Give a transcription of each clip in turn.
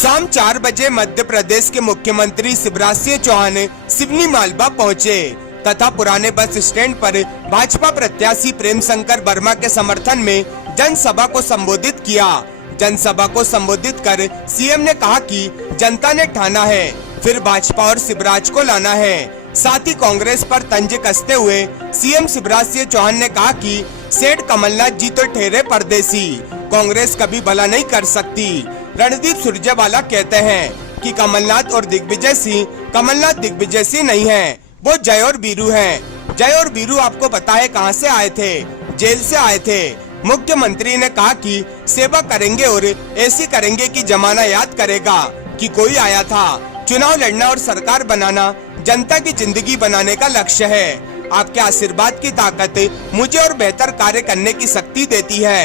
शाम 4 बजे मध्य प्रदेश के मुख्यमंत्री शिवराज सिंह चौहान सिवनी मालवा पहुंचे तथा पुराने बस स्टैंड पर भाजपा प्रत्याशी प्रेम शंकर वर्मा के समर्थन में जनसभा को संबोधित किया। जनसभा को संबोधित कर सीएम ने कहा कि जनता ने ठाना है, फिर भाजपा और शिवराज को लाना है। साथ ही कांग्रेस पर तंज कसते हुए सीएम शिवराज सिंह चौहान ने कहा कि सेठ कमलनाथ जी तो ठहरे परदेसी, कांग्रेस कभी भला नहीं कर सकती। रणदीप सुरजेवाला कहते हैं कि कमलनाथ दिग्विजय सिंह नहीं है, वो जय और वीरू हैं। जय और वीरू आपको पता है कहां से आए थे? जेल से आए थे। मुख्यमंत्री ने कहा कि सेवा करेंगे और ऐसी करेंगे कि जमाना याद करेगा कि कोई आया था। चुनाव लड़ना और सरकार बनाना जनता की जिंदगी बनाने का लक्ष्य है। आपके आशीर्वाद की ताकत मुझे और बेहतर कार्य करने की शक्ति देती है।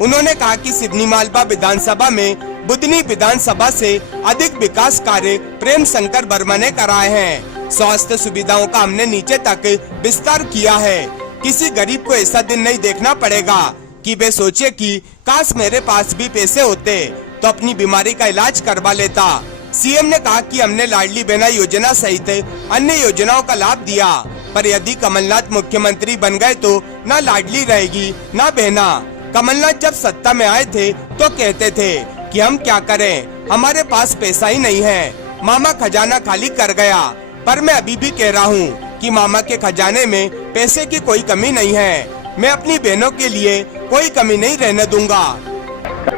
उन्होंने कहा कि सिवनी मालवा विधानसभा में बुधनी विधानसभा से अधिक विकास कार्य प्रेम शंकर वर्मा ने कराए हैं। स्वास्थ्य सुविधाओं का हमने नीचे तक विस्तार किया है। किसी गरीब को ऐसा दिन नहीं देखना पड़ेगा कि वे सोचे कि काश मेरे पास भी पैसे होते तो अपनी बीमारी का इलाज करवा लेता। सीएम ने कहा कि हमने लाडली बहना योजना सहित अन्य योजनाओं का लाभ दिया, पर यदि कमलनाथ मुख्यमंत्री बन गए तो न लाडली रहेगी न बहना। कमलनाथ जब सत्ता में आए थे तो कहते थे कि हम क्या करें, हमारे पास पैसा ही नहीं है, मामा खजाना खाली कर गया। पर मैं अभी भी कह रहा हूँ कि मामा के खजाने में पैसे की कोई कमी नहीं है। मैं अपनी बहनों के लिए कोई कमी नहीं रहने दूंगा।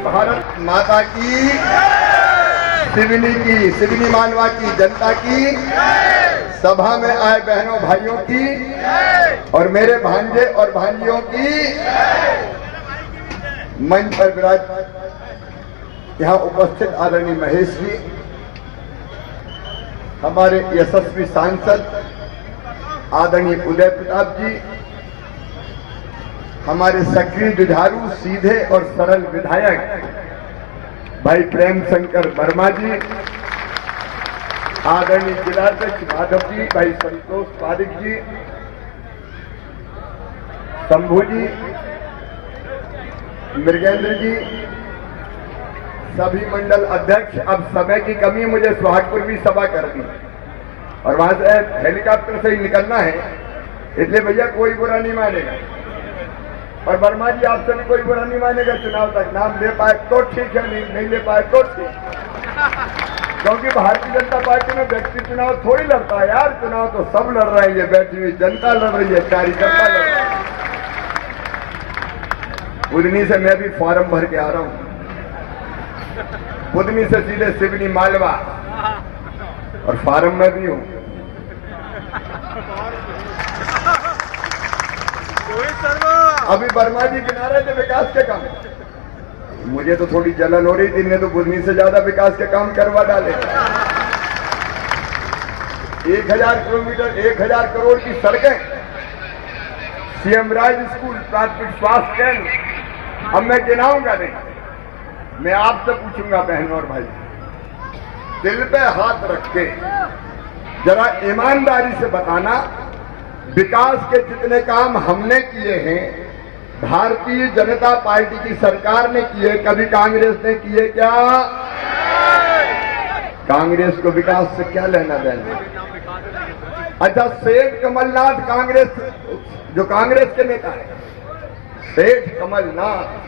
भारत माता की, सिवनी मालवा की जनता की, सभा में आए बहनों भाइयों की और मेरे भांजे और भांजियों की, मंच पर विराज यहाँ उपस्थित आदरणीय महेश जी, हमारे यशस्वी सांसद आदरणीय उदय प्रताप जी, हमारे सक्रिय जुझारू सीधे और सरल विधायक भाई प्रेम शंकर वर्मा जी, आदरणीय जिलाध्यक्ष माधव जी, भाई संतोष पारिक जी, शंभू जी, मृगेंद्र जी, सभी मंडल अध्यक्ष। अब समय की कमी, मुझे सुहागपुर भी सभा करनी और वहां से हेलीकॉप्टर से ही निकलना है, इसलिए भैया कोई बुरा नहीं मानेगा। और वर्मा जी आपसे भी कोई बुरा नहीं मानेगा। चुनाव तक नाम ले पाए तो ठीक है, नहीं ले पाए तो ठीक, क्योंकि भारतीय जनता पार्टी में व्यक्ति चुनाव थोड़ी लड़ता है यार। चुनाव तो सब लड़ रहे हैं, ये बैठी हुई जनता लड़ रही है, कार्यकर्ता लड़ रहे हैं। बुधनी से मैं भी फॉर्म भर के आ रहा हूं, बुधनी से सीधे सिवनी मालवा, और फार्म में भी हूं। अभी वर्मा जी गिना रहे थे विकास के काम, मुझे तो थोड़ी जलन हो रही थी, इन्हें तो बुधनी से ज्यादा विकास के काम करवा डाले। 1000 किलोमीटर, 1000 करोड़ की सड़कें, सीएम राज स्कूल, प्राथमिक स्वास्थ्य केंद्र। अब मैं गिनाऊंगा नहीं, मैं आपसे पूछूंगा बहनों और भाई, दिल पे हाथ रख के जरा ईमानदारी से बताना, विकास के जितने काम हमने किए हैं भारतीय जनता पार्टी की सरकार ने किए, कभी कांग्रेस ने किए क्या? कांग्रेस को विकास से क्या लेना देना? अच्छा, सेठ कमलनाथ कांग्रेस, जो कांग्रेस के नेता है, सेठ कमलनाथ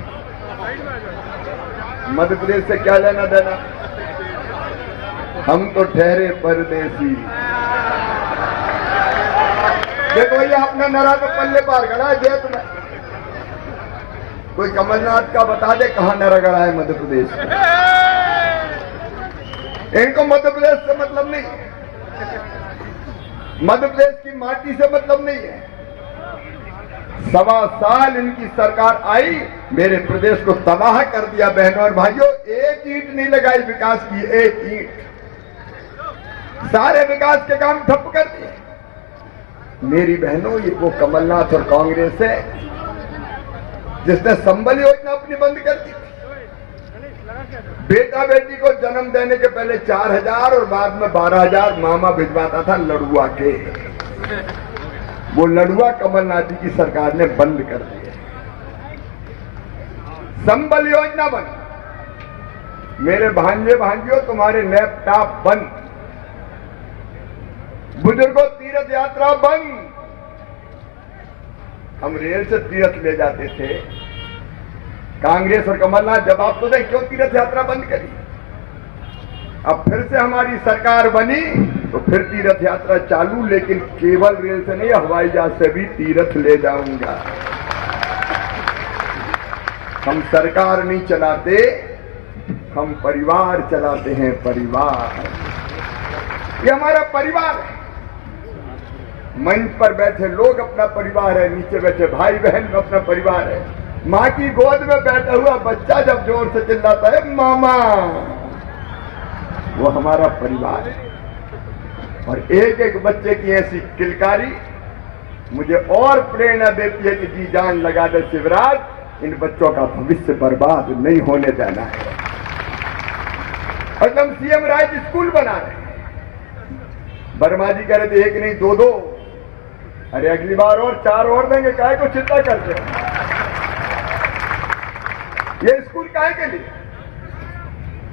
मध्य प्रदेश से क्या लेना देना? हम तो ठहरे परदेसी। देखो ये अपना नरा तो पल्ले पार गड़ा है देश में। कोई कमलनाथ का बता दे कहां नरा गड़ा है मध्य प्रदेश में। इनको मध्य प्रदेश से मतलब नहीं, मध्य प्रदेश की माटी से मतलब नहीं है। 1.25 साल इनकी सरकार आई, मेरे प्रदेश को तबाह कर दिया। बहनों और भाइयों, एक ईंट नहीं लगाई विकास की, एक ईंट। सारे विकास के काम ठप कर दिए। मेरी बहनों, ये वो कमलनाथ और कांग्रेस है जिसने संबल योजना अपनी बंद कर दी। बेटा बेटी को जन्म देने के पहले 4000 और बाद में 12000 मामा भिजवाता था लड़ुआ के। वो लड़ुआ कमलनाथ जी की सरकार ने बंद कर दिया। संबल योजना बंद, मेरे भांजे भांजियों तुम्हारे लैपटॉप बंद, बुजुर्गों तीर्थ यात्रा बंद। हम रेल से तीर्थ ले जाते थे, कांग्रेस और कमलनाथ जवाब तो दें, क्यों तीर्थ यात्रा बंद करी? अब फिर से हमारी सरकार बनी तो फिर तीर्थ यात्रा चालू, लेकिन केवल रेल से नहीं, हवाई जहाज से भी तीर्थ ले जाऊंगा। हम सरकार नहीं चलाते, हम परिवार चलाते हैं। परिवार, ये हमारा परिवार है। मंच पर बैठे लोग अपना परिवार है, नीचे बैठे भाई बहन अपना परिवार है। माँ की गोद में बैठा हुआ बच्चा जब जोर से चिल्लाता है मामा, वो हमारा परिवार है। और एक एक बच्चे की ऐसी किलकारी मुझे और प्रेरणा देती है कि जी जान लगा दे शिवराज, इन बच्चों का भविष्य बर्बाद नहीं होने देना है। और हम सीएम राज स्कूल बना रहे हैं। वर्मा जी कह रहे थे एक नहीं दो दो, अरे अगली बार और 4 और देंगे, काहे को चिंता करते हैं? ये स्कूल काहे के लिए?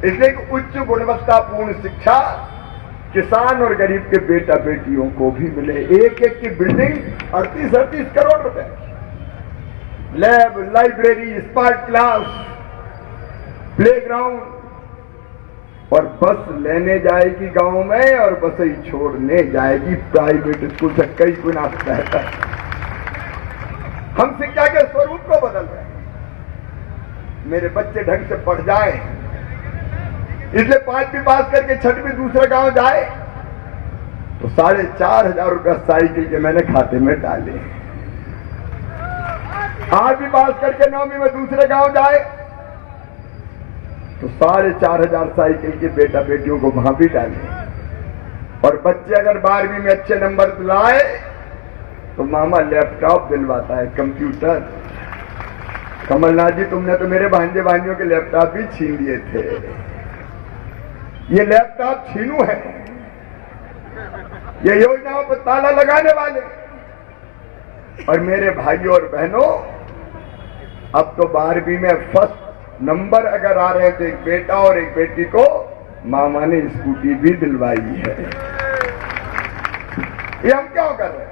इसलिए उच्च गुणवत्तापूर्ण शिक्षा किसान और गरीब के बेटा बेटियों को भी मिले। एक एक की बिल्डिंग 38-38 करोड़ रुपए, lab, library, smart class, playground, और बस लेने जाएगी गांव में और बस ही छोड़ने जाएगी प्राइवेट स्कूल से कई गुना बेहतर। हम शिक्षा के स्वरूप को बदल रहे हैं। मेरे बच्चे ढंग से पढ़ जाएं, इसलिए 5वीं पास करके 6वीं दूसरे गांव जाए तो 4,500 रुपया साइकिल के मैंने खाते में डाले। 8वीं पास करके 9वीं में दूसरे गांव जाए तो 4,500 साइकिल के बेटा बेटियों को वहां भी डाले। और बच्चे अगर 12वीं में अच्छे नंबर लाए तो मामा लैपटॉप दिलवाता है, कंप्यूटर। कमलनाथ जी तुमने तो मेरे भांजे भांजियों के लैपटॉप भी छीन लिए थे। ये लैपटॉप छीनू है, ये योजनाओं पर ताला लगाने वाले। और मेरे भाइयों और बहनों, अब तो 12वीं में फर्स्ट नंबर अगर आ रहे थे एक बेटा और एक बेटी को, मामा ने स्कूटी भी दिलवाई है। ये हम क्यों कर रहे हैं?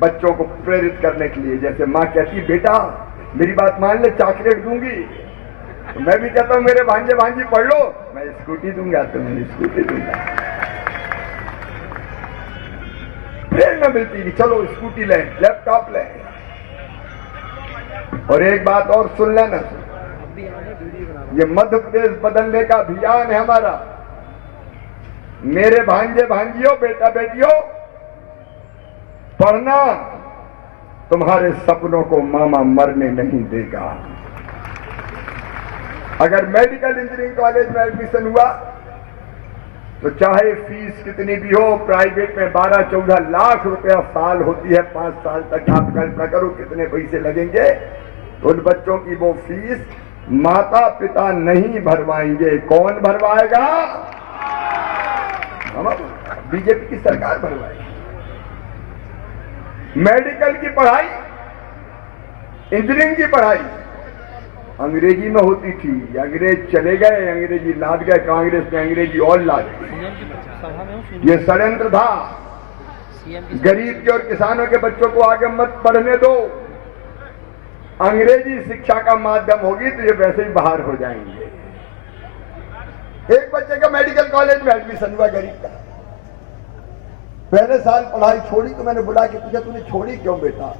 बच्चों को प्रेरित करने के लिए। जैसे माँ कहती बेटा मेरी बात मान ले, चॉकलेट दूंगी, तो मैं भी कहता हूं मेरे भांजे भांजी पढ़ लो, मैं स्कूटी दूंगा, तुम्हें स्कूटी दूंगा। प्रेरणा मिलती कि चलो स्कूटी लें, लैपटॉप लें। और एक बात और सुन लेना, ये मध्य प्रदेश बदलने का अभियान है हमारा। मेरे भांजे भांजियों, बेटा बेटियों, पढ़ना तुम्हारे सपनों को मामा मरने नहीं देगा। अगर मेडिकल इंजीनियरिंग कॉलेज में एडमिशन हुआ तो चाहे फीस कितनी भी हो, प्राइवेट में 12-14 लाख रुपया साल होती है, 5 साल तक। आप कल्पना करो कितने पैसे लगेंगे। तो उन बच्चों की वो फीस माता पिता नहीं भरवाएंगे, कौन भरवाएगा? बीजेपी की सरकार भरवाएगी। मेडिकल की पढ़ाई, इंजीनियरिंग की पढ़ाई अंग्रेजी में होती थी। अंग्रेज चले गए, अंग्रेजी लाद गए, कांग्रेस ने अंग्रेजी और लाद दी। ये षड्यंत्र था। गरीब के और किसानों के बच्चों को आगे मत पढ़ने दो। अंग्रेजी शिक्षा का माध्यम होगी तो ये वैसे ही बाहर हो जाएंगे। एक बच्चे का मेडिकल कॉलेज में एडमिशन हुआ, गरीब का। पहले साल पढ़ाई छोड़ी तो मैंने बुला के पूछा तूने छोड़ी क्यों बेटा?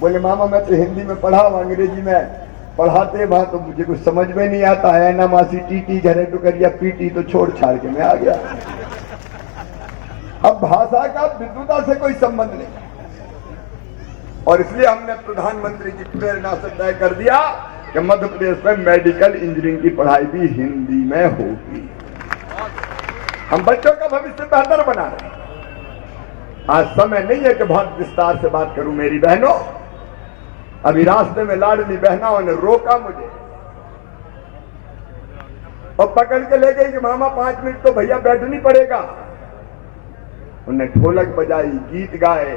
बोले मामा मैं तो हिंदी में पढ़ा, अंग्रेजी में पढ़ाते वहां तो मुझे कुछ समझ में नहीं आता है ना, मासी टीटी घरे टुकरिया पीटी, तो छोड़ छाड़ के मैं आ गया। अब भाषा का विद्वता से कोई संबंध नहीं। और इसलिए हमने प्रधानमंत्री की प्रेरणा से तय कर दिया कि मध्य प्रदेश में मेडिकल इंजीनियरिंग की पढ़ाई भी हिंदी में होगी। हम बच्चों का भविष्य बेहतर बना रहे हैं। आज समय नहीं है कि बहुत विस्तार से बात करूं मेरी बहनों। अभी रास्ते में लाडली बहनाओं ने रोका मुझे और पकड़ के ले गई कि मामा 5 मिनट तो भैया बैठनी पड़ेगा। उन्हें ढोलक बजाई, गीत गाए,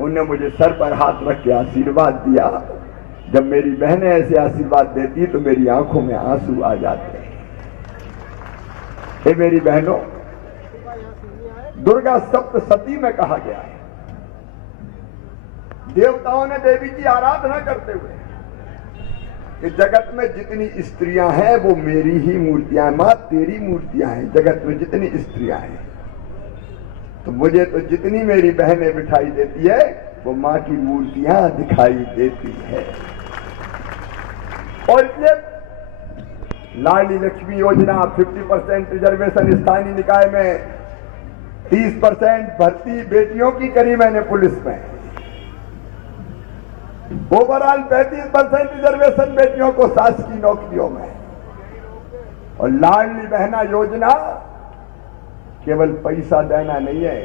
उन्हें मुझे सर पर हाथ रख के आशीर्वाद दिया। जब मेरी बहनें ऐसे आशीर्वाद देती तो मेरी आंखों में आंसू आ जाते। ये मेरी बहनों, दुर्गा सप्तशती में कहा गया है, देवताओं ने देवी की आराधना करते हुए कि जगत में जितनी स्त्रियां हैं वो मेरी ही मूर्तियां हैं, मां तेरी मूर्तियां हैं। जगत में जितनी स्त्रियां हैं तो मुझे तो जितनी मेरी बहनें दिखाई देती है वो मां की मूर्तियां दिखाई देती है। और इसलिए लाडली लक्ष्मी योजना, 50% रिजर्वेशन स्थानीय निकाय में, 30% भर्ती बेटियों की करी मैंने पुलिस में, ओवरऑल 35% रिजर्वेशन बेटियों को शासकीय नौकरियों में। और लाडली बहना योजना केवल पैसा देना नहीं है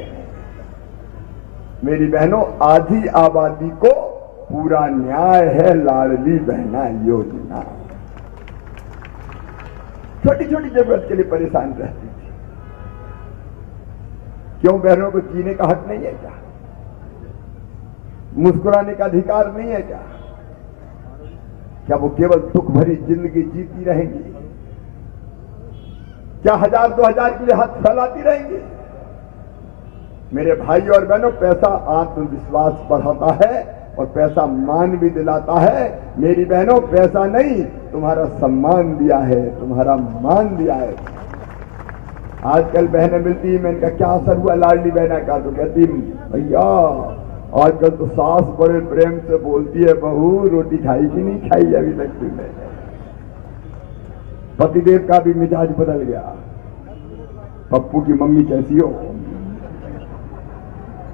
मेरी बहनों, आधी आबादी को पूरा न्याय है लाडली बहना योजना। छोटी छोटी जरूरत के लिए परेशान रहती थी, क्यों बहनों को जीने का हक नहीं है क्या? मुस्कुराने का अधिकार नहीं है क्या? क्या वो केवल दुख भरी जिंदगी जीती रहेंगी? क्या 1000-2000 के लिए हाथ फैलाती रहेंगी? मेरे भाई और बहनों, पैसा आत्मविश्वास बढ़ाता है और पैसा मान भी दिलाता है। मेरी बहनों, पैसा नहीं तुम्हारा सम्मान दिया है, तुम्हारा मान दिया है। आजकल बहनें मिलती है, मैं इनका क्या असर हुआ लाडली बहना का, तो कहती भैया आजकल तो सास बड़े प्रेम से बोलती है, बहू रोटी खाई कि नहीं खाई अभी तक तुमने। पतिदेव का भी मिजाज बदल गया, पप्पू की मम्मी कैसी हो,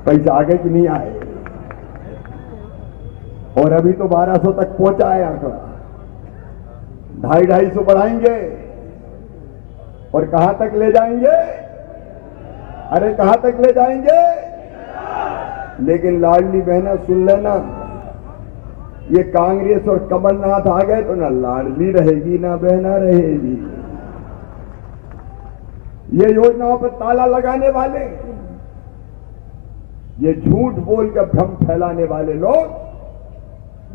पैसा आ गए कि नहीं आए। और अभी तो 1200 तक पहुंचा है आंकड़ा, 250-250 बढ़ाएंगे और कहां तक ले जाएंगे? अरे कहां तक ले जाएंगे? लेकिन लाडली बहना सुन लेना, ये कांग्रेस और कमलनाथ आ गए तो ना लाडली रहेगी ना बहना रहेगी। ये योजनाओं पर ताला लगाने वाले, ये झूठ बोल कर भ्रम फैलाने वाले लोग,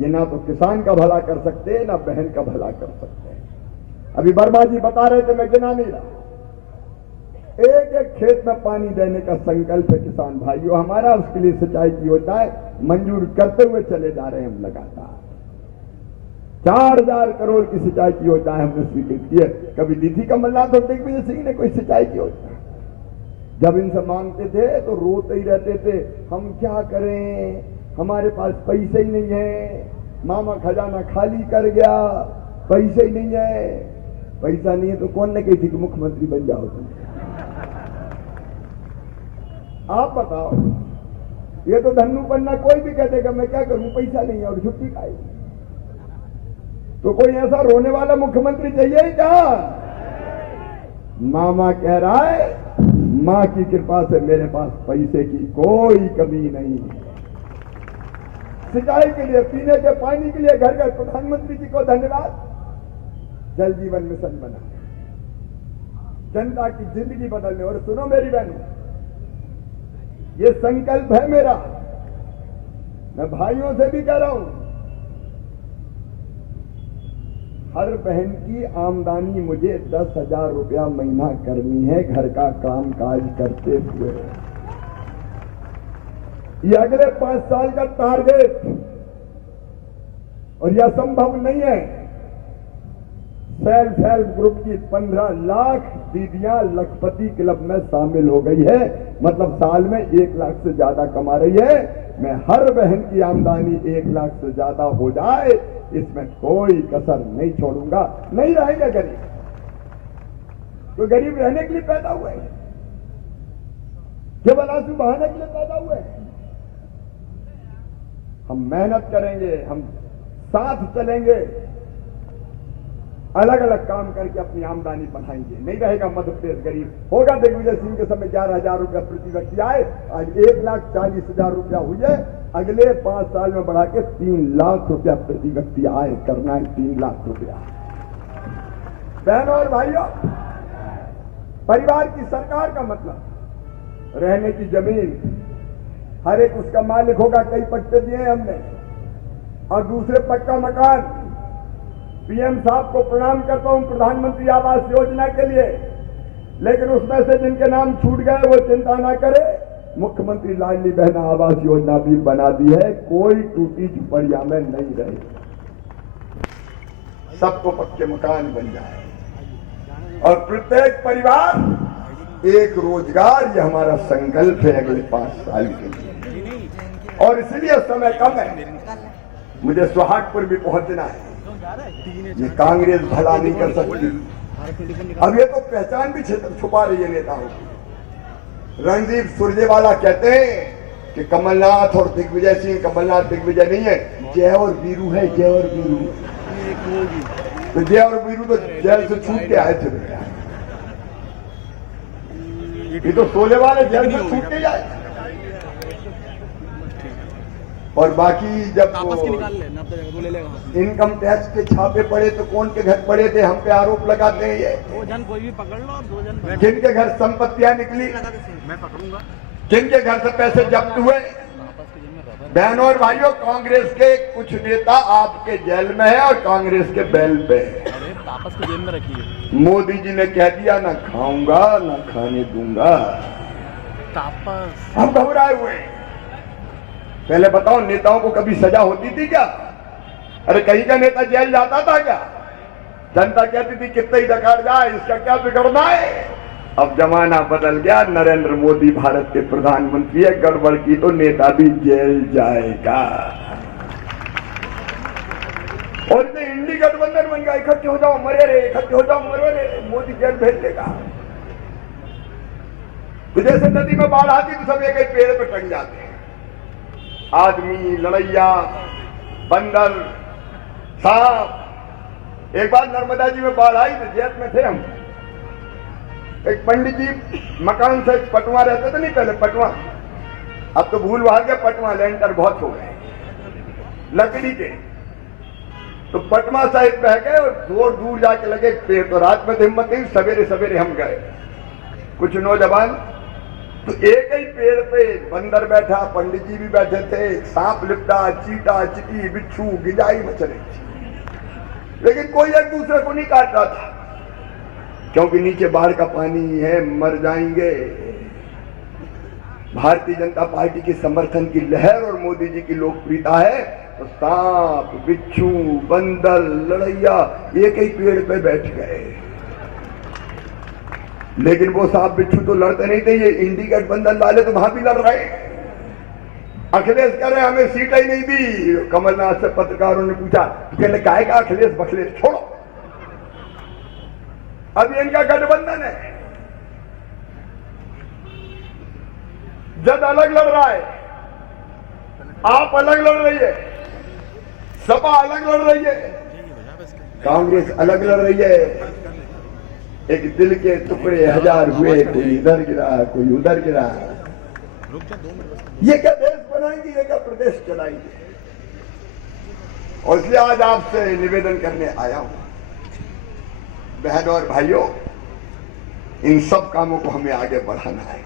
ये ना तो किसान का भला कर सकते ना बहन का भला कर सकते। अभी वर्मा जी बता रहे थे, मैं गिना नहीं रहा, एक एक खेत में पानी देने का संकल्प है किसान भाइयों हमारा। उसके लिए सिंचाई की योजनाएं मंजूर करते हुए चले जा रहे हैं हम लगातार। 4000 करोड़ की सिंचाई की योजनाएं हमने स्वीकृत की है। कभी दी थी कमलनाथ और दिग्विजय सिंह ने कोई सिंचाई की योजना? जब इनसे मांगते थे तो रोते ही रहते थे, हम क्या करें, हमारे पास पैसे ही नहीं है, मामा खजाना खाली कर गया, पैसे ही नहीं है। पैसा नहीं है तो कौन ने कही थी कि मुख्यमंत्री बन जाओ तुम? आप बताओ, ये तो धन्नू पन्ना कोई भी कह देगा मैं क्या करूं, पैसा नहीं है और छुट्टी खाई। तो कोई ऐसा रोने वाला मुख्यमंत्री चाहिए ही क्या? मामा कह रहा है, मां की कृपा से मेरे पास पैसे की कोई कमी नहीं है। सिंचाई के लिए, पीने के पानी के लिए घर घर प्रधानमंत्री जी को धन्यवाद। जल जीवन मिशन बना, जनता की जिंदगी बदलने। और सुनो मेरी बहनों, ये संकल्प है मेरा, मैं भाइयों से भी कह रहा हूं, हर बहन की आमदनी मुझे 10,000 रुपया महीना करनी है घर का काम काज करते हुए। ये अगले 5 साल का टारगेट, और यह संभव नहीं है। सेल्फ हेल्प ग्रुप की 15 लाख दीदियां लखपति क्लब में शामिल हो गई है, मतलब साल में 1 लाख से ज्यादा कमा रही है। मैं हर बहन की आमदनी 1 लाख से ज्यादा हो जाए, इसमें कोई कसर नहीं छोड़ूंगा। नहीं रहेगा गरीब, तो गरीब रहने के लिए पैदा हुए हैं, केवल आंसू बहाने के लिए पैदा हुए हैं। हम मेहनत करेंगे, हम साथ चलेंगे, अलग अलग काम करके अपनी आमदनी बढ़ाएंगे। नहीं रहेगा मध्य प्रदेश गरीब। होगा दिग्विजय सिंह के समय 11,000 रुपया प्रति व्यक्ति आए, आज 1,40,000 रुपया हुई है। अगले 5 साल में बढ़ा के 3 लाख रुपया प्रति व्यक्ति आय करना है। 3 लाख रुपया। बहनों और भाइयों, परिवार की सरकार का मतलब रहने की जमीन, हर एक उसका मालिक होगा। कई पट्टे दिए हमने, और दूसरे पक्का मकान। पीएम साहब को प्रणाम करता हूं प्रधानमंत्री आवास योजना के लिए, लेकिन उसमें से जिनके नाम छूट गए वो चिंता ना करे, मुख्यमंत्री लाडली बहना आवास योजना भी बना दी है, कोई टूटी झुपड़िया में नहीं रहे, सबको पक्के मकान बन जाए और प्रत्येक परिवार एक रोजगार, ये हमारा संकल्प है अगले 5 साल के लिए। और इसलिए समय कम है, मुझे सुहागपुर भी पहुंचना है, ये कांग्रेस भला नहीं कर सकती। अब ये तो पहचान भी छुपा रही है नेताओं की। रणदीप सुरजेवाला कहते हैं कि कमलनाथ और दिग्विजय सिंह, कमलनाथ दिग्विजय नहीं है, जय और वीरू है, जय और वीरू। तो जय और वीरू तो जेल से छूट के आए थे, ये तो सोले वाले जेल से छूट के आए। और बाकी जब इनकम टैक्स के छापे पड़े तो कौन के घर पड़े थे, हम पे आरोप लगाते हैं ये। 2 जन कोई भी पकड़ लो, 2 जन जिनके घर संपत्तियां निकली, मैं पकड़ूंगा। जिनके घर से पैसे जब्त हुए। बहनों और भाइयों, कांग्रेस के कुछ नेता आपके जेल में है और कांग्रेस के बेल पे है। तापस को जेल में रखिए। मोदी जी ने कह दिया ना खाऊंगा ना खाने दूंगा। तापस हम घबराए हुए हैं। पहले बताओ, नेताओं को कभी सजा होती थी क्या? अरे कहीं का नेता जेल जाता था क्या? जनता कहती थी कितने ही डकार जाए, इसका क्या बिगड़ना है। अब जमाना बदल गया, नरेंद्र मोदी भारत के प्रधानमंत्री है, गड़बड़ की तो नेता भी जेल जाएगा। और इसे इंडी गठबंधन बन गया, इकट्ठे हो जाओ मरे रे, इकट्ठे हो जाओ मरे रे, मोदी जेल भेज देगा। तो जैसे नदी में बाढ़ आती तो सब एक पेड़ पे टंग जाते हैं, आदमी, लड़ैया, बंदर, सांप। एक बार नर्मदा जी में बाढ़ आई तो जेल में थे हम। एक पंडित जी मकान से पटवा रहते थे, नहीं पहले पटवा, अब तो भूल भाल के पटवा, लेंटर बहुत हो गए लकड़ी के। तो पटवा साहिब बह गए और थोड़ा दूर जाके लगे पेड़, तो रात में हिम्मत नहीं, सवेरे सवेरे हम गए कुछ नौजवान। तो एक ही पेड़ पे बंदर बैठा, पंडित जी भी बैठे थे, सांप लिपटा, चीता, चिटी, बिच्छू, गिजाई मच रही थी, लेकिन कोई एक दूसरे को नहीं काट रहा था, क्योंकि नीचे बाढ़ का पानी है, मर जाएंगे। भारतीय जनता पार्टी के समर्थन की लहर और मोदी जी की लोकप्रियता है, तो सांप, बिच्छू, बंदर, लड़ैया एक ही पेड़ पे बैठ गए। लेकिन वो सांप बिच्छू तो लड़ते नहीं थे, ये इंडी गठबंधन वाले तो वहां भी लड़ रहे। अखिलेश कह रहे हमें सीट ही नहीं दी। कमलनाथ से पत्रकारों ने पूछा, तो कहने काहे का अखिलेश बखलेश छोड़ो, अभी इनका गठबंधन है। जद अलग लड़ रहा है, आप अलग लड़ रही है, सपा अलग लड़ रही है, कांग्रेस अलग लड़ रही है। एक दिल के टुकड़े हजार हुए, कोई इधर गिरा, कोई उधर गिरा। ये क्या देश बनाएंगे, ये क्या प्रदेश चलाएंगे। और इसलिए आज आपसे निवेदन करने आया हूं, बहनों और भाइयों, इन सब कामों को हमें आगे बढ़ाना है।